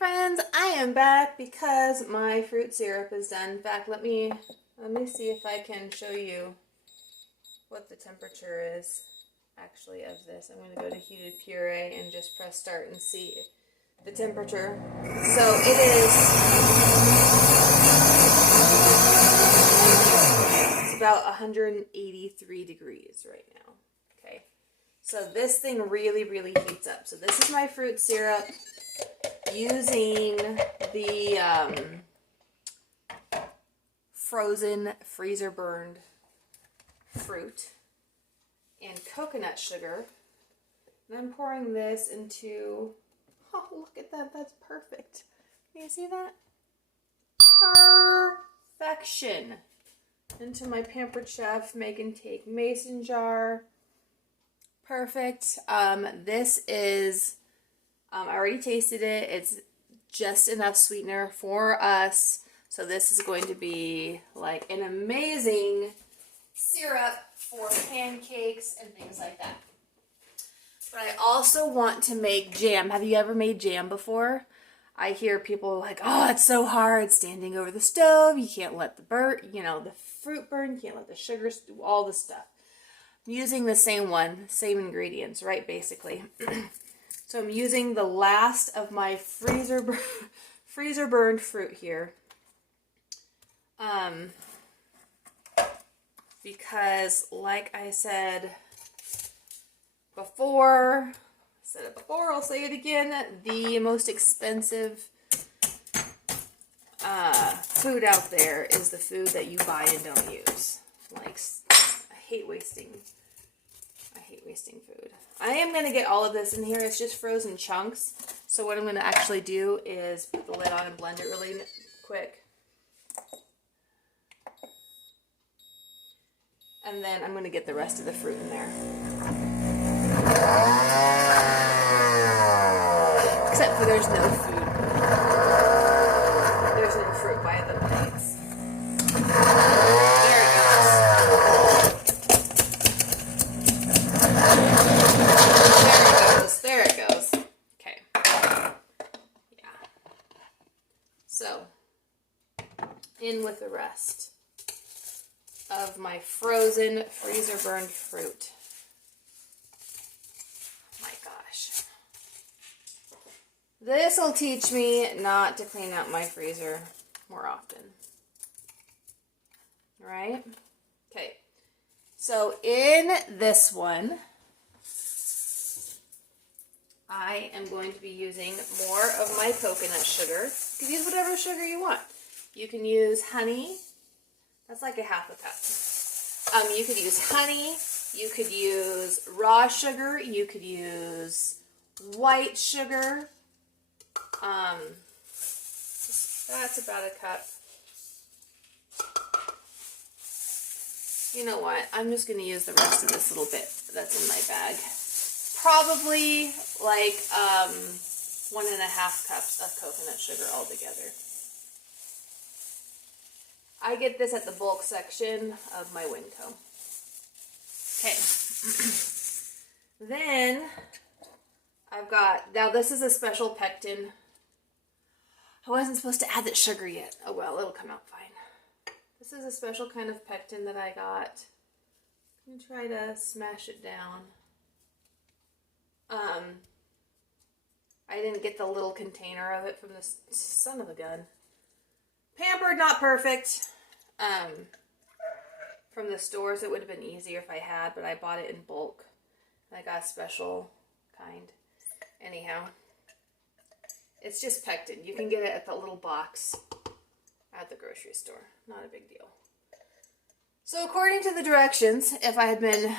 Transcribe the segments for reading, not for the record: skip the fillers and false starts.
friends, I am back because my fruit syrup is done. In fact, let me see if I can show you what the temperature is actually of this. I'm going to go to heated puree and just press start and see the temperature. So it is, it's about 183 degrees right now. Okay, so this thing really heats up. So this is my fruit syrup using the frozen freezer burned fruit and coconut sugar. And I'm pouring this into, oh, look at that, that's perfect. Can you see that? Perfection. Into my Pampered Chef Make and Take mason jar. Perfect. This is, I already tasted it. It's just enough sweetener for us. So this is going to be like an amazing syrup for pancakes and things like that. But I also want to make jam. Have you ever made jam before? I hear people like, oh, it's so hard standing over the stove. You can't let the the fruit burn. You can't let the sugar do all the stuff. I'm using the same one, same ingredients, right? Basically. So I'm using the last of my freezer burned fruit here. Because like I said before, I'll say it again, the most expensive food out there is the food that you buy and don't use. Like, I hate wasting food. I am going to get all of this in here. It's just frozen chunks. So what I'm going to actually do is put the lid on and blend it really quick. And then I'm going to get the rest of the fruit in there. Except for there's no food. There's no fruit by the plates. There it goes. There it goes. Okay. Yeah. So, in with the rest of my frozen freezer burned fruit. My gosh. This will teach me not to clean out my freezer more often. Right? Okay. So in this one, I am going to be using more of my coconut sugar. You can use whatever sugar you want. You can use honey. That's like a half a cup. You could use honey, you could use raw sugar, you could use white sugar. That's about a cup. You know what? I'm just going to use the rest of this little bit that's in my bag. Probably like 1.5 cups of coconut sugar altogether. I get this at the bulk section of my Winco. Okay. Then I've got, now this is a special pectin. I wasn't supposed to add that sugar yet. Oh well, it'll come out fine. This is a special kind of pectin that I got. I'm going to try to smash it down. I didn't get the little container of it from this son of a gun. Pampered, not perfect. From the stores, it would have been easier if I had, but I bought it in bulk. I got a special kind. Anyhow, it's just pectin. You can get it at the little box at the grocery store. Not a big deal. So according to the directions, if I had been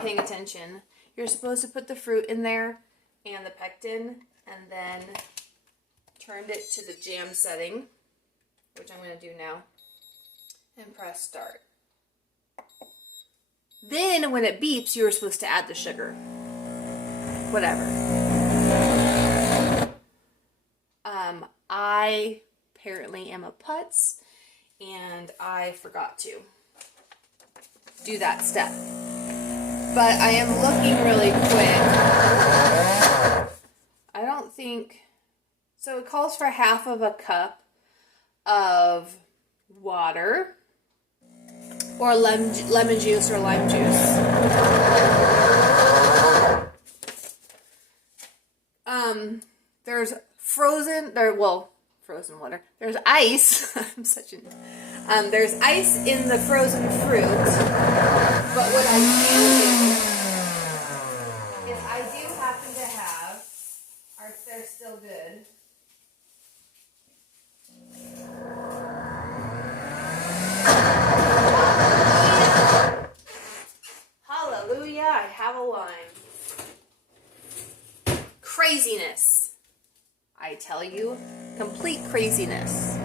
paying attention, you're supposed to put the fruit in there and the pectin, and then turn it to the jam setting, which I'm going to do now, and press start. Then when it beeps, you're supposed to add the sugar. Whatever. I apparently am a putz, and I forgot to do that step. But I am looking really quick. I don't think So it calls for half of a cup of water or lemon juice or lime juice. There's frozen water. There's ice. I'm such an there's ice in the frozen fruit. But what I do is I do happen to have, they're still good. Hallelujah, I have a lime. Craziness. I tell you, complete craziness.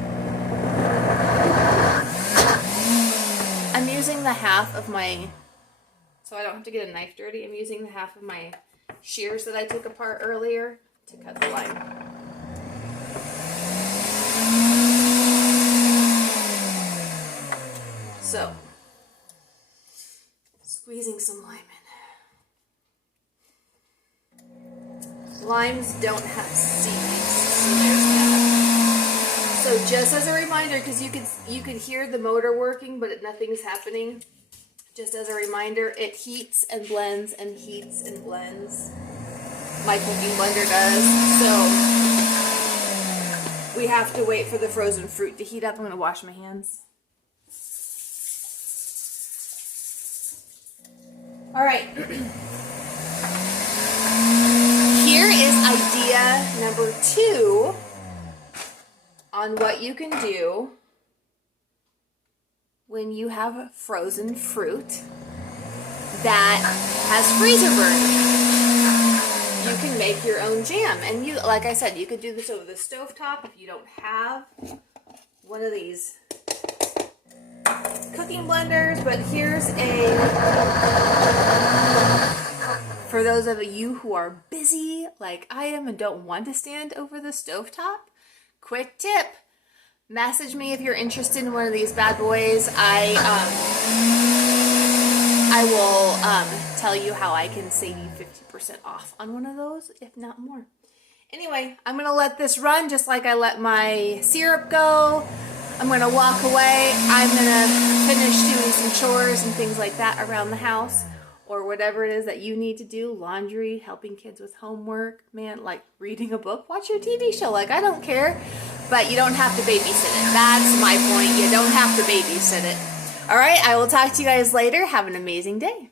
I'm using the half of my, so I don't have to get a knife dirty, I'm using the half of my shears that I took apart earlier to cut the lime. So, squeezing some lime in. Limes don't have seeds, so there's that. So just as a reminder, because you could hear the motor working, but nothing's happening. Just as a reminder, it heats and blends and heats and blends. My cooking blender does. So we have to wait for the frozen fruit to heat up. I'm going to wash my hands. All right. Here is idea number 2 on what you can do when you have frozen fruit that has freezer burn. You can make your own jam. And you, like I said, you could do this over the stovetop if you don't have one of these cooking blenders. But here's for those of you who are busy like I am and don't want to stand over the stovetop, quick tip. Message me if you're interested in one of these bad boys. I will tell you how I can save you 50% off on one of those, if not more. Anyway, I'm going to let this run just like I let my syrup go. I'm going to walk away. I'm going to finish doing some chores and things like that around the house, or whatever it is that you need to do. Laundry, helping kids with homework, man, like reading a book, watch your TV show. Like, I don't care, but you don't have to babysit it. That's my point. You don't have to babysit it. All right, I will talk to you guys later. Have an amazing day.